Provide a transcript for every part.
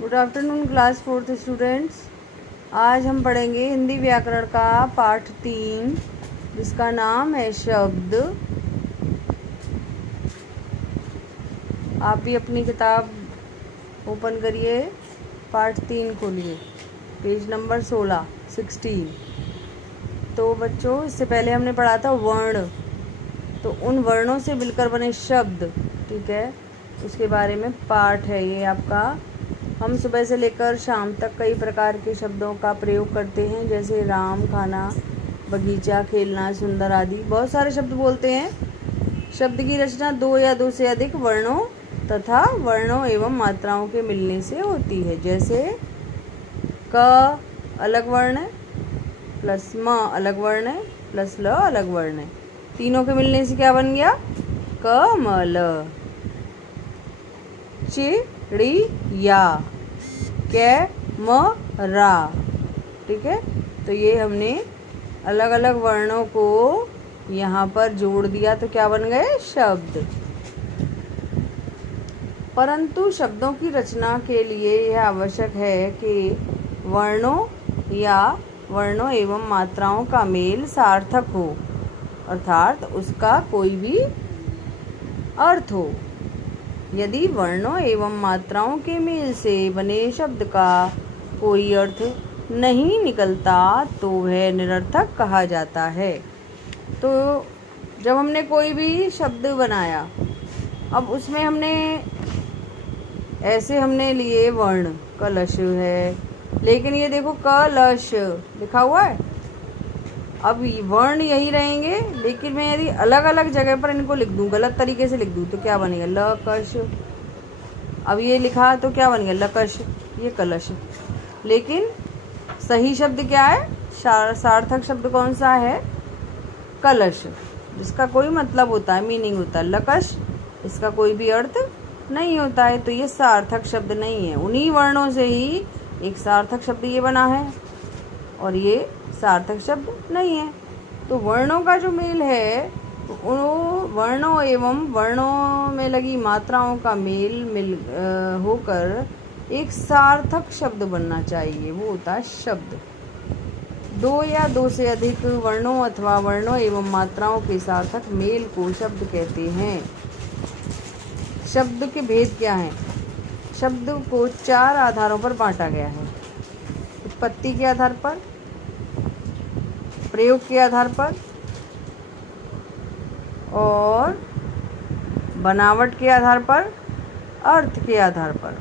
Good afternoon class 4th students. आज हम पढ़ेंगे हिंदी व्याकरण का पाठ 3 जिसका नाम है शब्द। आप भी अपनी किताब ओपन करिए, पाठ 3 खोलिए, पेज नंबर 16। तो बच्चों, इससे पहले हमने पढ़ा था वर्ण, तो उन वर्णों से मिलकर बने शब्द, ठीक है, उसके बारे में पाठ है ये आपका। हम सुबह से लेकर शाम तक कई प्रकार के शब्दों का प्रयोग करते हैं, जैसे राम, खाना, बगीचा, खेलना, सुंदर आदि बहुत सारे शब्द बोलते हैं। शब्द की रचना दो या दो से अधिक वर्णों तथा वर्णों एवं मात्राओं के मिलने से होती है। जैसे क अलग वर्ण है प्लस म अलग वर्ण है प्लस ल अलग वर्ण है, तीनों के मिलने से क्या बन गया? कमल। चिड़िया, कैमरा, ठीक है। तो ये हमने अलग अलग वर्णों को यहाँ पर जोड़ दिया तो क्या बन गए? शब्द। परंतु शब्दों की रचना के लिए यह आवश्यक है कि वर्णों एवं मात्राओं का मेल सार्थक हो, अर्थात उसका कोई भी अर्थ हो। यदि वर्णों एवं मात्राओं के मेल से बने शब्द का कोई अर्थ नहीं निकलता तो वह निरर्थक कहा जाता है। तो जब हमने कोई भी शब्द बनाया, अब उसमें हमने हमने लिए वर्ण, कलश है, लेकिन ये देखो कलश लिखा हुआ है। अब वर्ण यही रहेंगे, लेकिन मैं यदि अलग अलग जगह पर इनको लिख दूं, गलत तरीके से लिख दूं, तो क्या बनेगा? लकश। अब ये लिखा तो क्या बनेगा? लकश। ये कलश। लेकिन सही शब्द क्या है? सार्थक शब्द कौन सा है? कलश, जिसका कोई मतलब होता है, मीनिंग होता है। लकश, इसका कोई भी अर्थ नहीं होता है, तो ये सार्थक शब्द नहीं है। उन्हीं वर्णों से ही एक सार्थक शब्द ये बना है और ये सार्थक शब्द नहीं है। तो वर्णों का जो मेल है, वर्णों एवं वर्णों में लगी मात्राओं का मेल होकर एक सार्थक शब्द बनना चाहिए, वो होता है शब्द। दो या दो से अधिक वर्णों अथवा वर्णों एवं मात्राओं के सार्थक मेल को शब्द कहते हैं। शब्द के भेद क्या हैं? शब्द को 4 आधारों पर बांटा गया है: उत्पत्ति के आधार पर, प्रयोग के आधार पर और बनावट के आधार पर, अर्थ के आधार पर।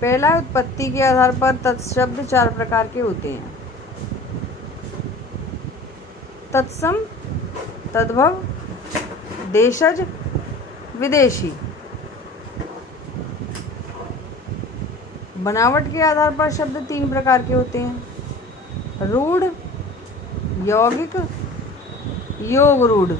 पहला, उत्पत्ति के आधार पर तत्शब्द 4 प्रकार के होते हैं: तत्सम, तद्भव, देशज, विदेशी। बनावट के आधार पर शब्द 3 प्रकार के होते हैं: रूढ़, यौगिक, योग रूढ़।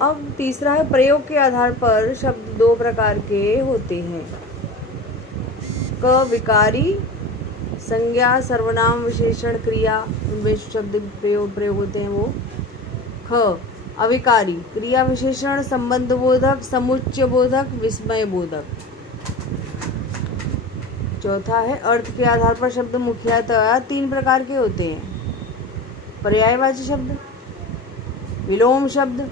अब तीसरा है प्रयोग के आधार पर शब्द 2 प्रकार के होते हैं: क विकारी, संज्ञा, सर्वनाम, विशेषण, क्रिया, उनमें शब्द प्रयोग होते हैं वो। ख अविकारी, क्रिया विशेषण, संबंध बोधक, समुच्चय बोधक, विस्मय बोधक। चौथा है अर्थ के आधार पर शब्द मुख्यतः 3 प्रकार के होते हैं: पर्यायवाची शब्द, विलोम शब्द,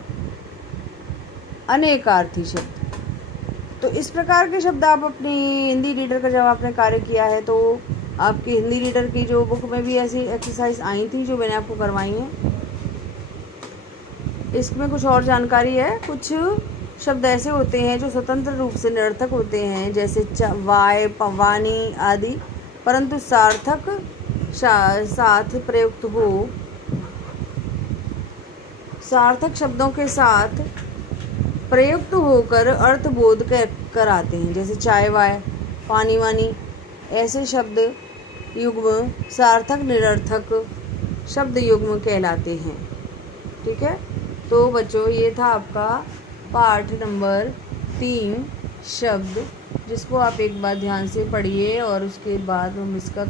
अनेकार्थी शब्द। तो इस प्रकार के शब्द आप अपनी हिंदी रीडर का जब आपने कार्य किया है, तो आपकी हिंदी रीडर की जो बुक में भी ऐसी एक्सरसाइज आई थी जो मैंने आपको करवाई है। इसमें कुछ और जानकारी है। कुछ शब्द ऐसे होते हैं जो स्वतंत्र रूप से निरर्थक होते हैं, जैसे वाय, वानी आदि, परंतु सार्थक साथ प्रयुक्त हो, सार्थक शब्दों के साथ प्रयुक्त होकर अर्थबोध कराते हैं, जैसे चाय वाय, पानी वानी। ऐसे शब्द युग्म सार्थक निरर्थक शब्द युग्म कहलाते हैं, ठीक है। तो बच्चों, ये था आपका पाठ नंबर 3 शब्द, जिसको आप एक बार ध्यान से पढ़िए और उसके बाद हम इसका